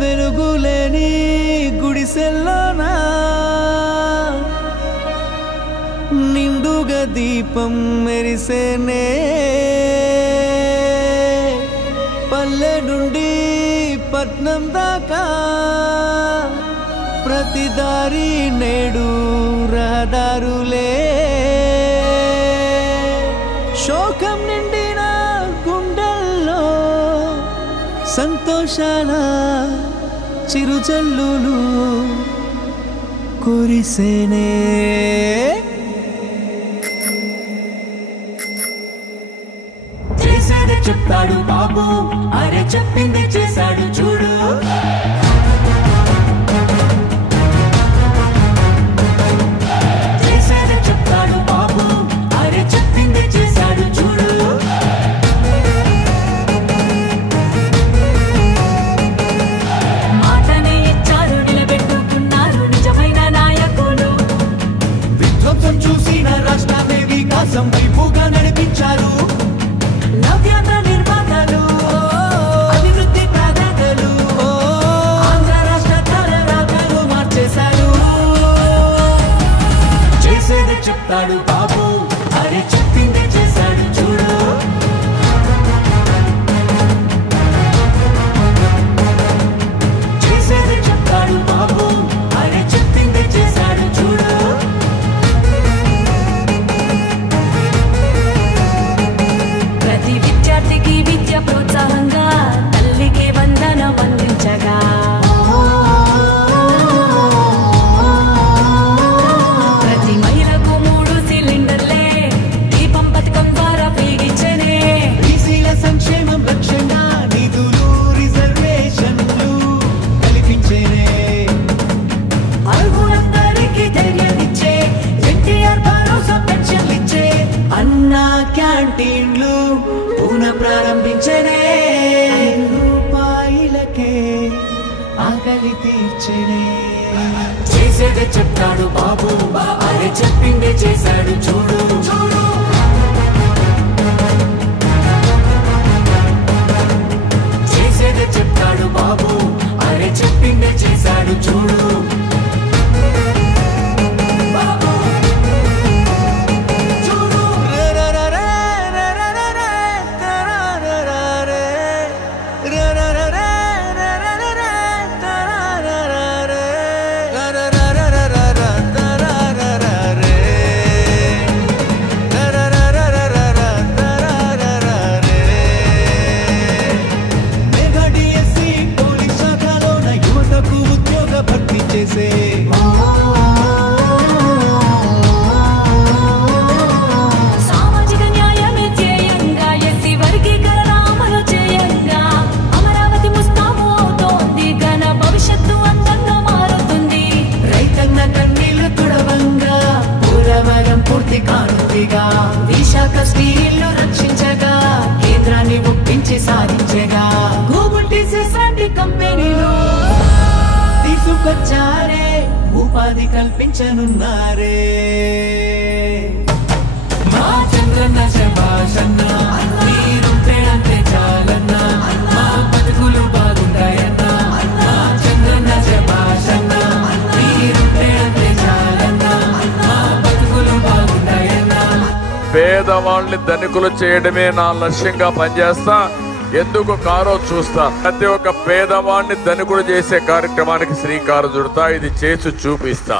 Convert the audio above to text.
వెలుగులేని గుడిసెల్లోనా నిండుగా దీపం మెరిసేనే పల్లె నుండి పట్నం దాకా ప్రతి దారి నేడు రహదారులే శోకం నిండిన గుండెల్లో సంతోషాల చిరుజల్లులు కురిసేనే చేసేది చెప్తాడు బాబు అరే చెప్పింది చేశాడు చూడు చేసేది చెప్తాడు బాబు అరే చెప్పింది చేశాడు చూడు మాటనే ఇచ్చారు నిలబెట్టుకున్నారు నిజమైన నాయకులు విధ్వంసం చూసిన రాష్ట్రాన్ని వికాసం వైపుగా నడిపించారు నవ్యాంధ్ర నిర్మాతలు అభివృద్ధి ప్రాధాన్యతలు ఆంధ్ర రాష్ట్ర తలరాతలు మార్చేశారు చేసేది చెప్తాడు బాబు అరే చెప్పింది చేశాడు చూడు చేసేది చెప్తాడు బాబు అరే చెప్పింది చేశాడు చూడు ప్రతి విద్యార్థికి విద్య ప్రోత్సాహంగా తల్లికి వందనం అందించగా ప్రతి మహిళకు 3 సిలిండర్లే దీపం పథకం ద్వారా వెలిగించనే బీసీల సంక్షేమం లక్ష్యంగా నిధులు రిజర్వేషన్లు కల్పించేనే అర్హులందరికీ ధైర్యాన్నిచ్చే ఎన్టీఆర్ భరోసా పెన్షన్లిచ్చే అన్నా క్యాంటీన్లు పునః ప్రారంభించనే రూపాయలకే ఆకలి తీర్చనే చేసేది చెప్తాడు బాబు అరే చెప్పింది చేశాడు చూడు చూడు చేసేది చెప్తాడు బాబు అరే చెప్పింది చేశాడు చూడు సామాజిక న్యాయమే ధ్యేయంగా ఎస్సీ వర్గీకరణ అమలు చేయంగా అమరావతి ముస్తాబు అవుతోంది ఘన భవిష్యత్తు అందంగా మారుతుంది రైతన్న కన్నీళ్లు తుడవంగా పూరవరం పూర్తి కానుందిగా విశాఖ స్టీల్ను రక్షించగా కేంద్రాన్ని ఒప్పించి సాధించగా గూగుల్ టీసీఎస్ లాంటి కంపెనీలు తీసుకొచ్చారే ఉపాధి కల్పించనున్నారే మా చంద్రన్న శభాషన్న మీరుంటే అంతే చాలన్న మా బతుకులు బాగుంటాయన్న మా చంద్రన్న శభాషన్న మీరుంటే అంతే చాలన్న మా బతుకులు బాగుంటాయన్న పేదవాళ్ళని ధనికులు చేయడమే నా లక్ష్యంగా పనిచేస్తా ఎందుకు కారో చూస్తా ప్రతి ఒక్క పేదవాడిని ధనికుడు చేసే కార్యక్రమానికి శ్రీకారం చుడతా ఇది చేసి చూపిస్తా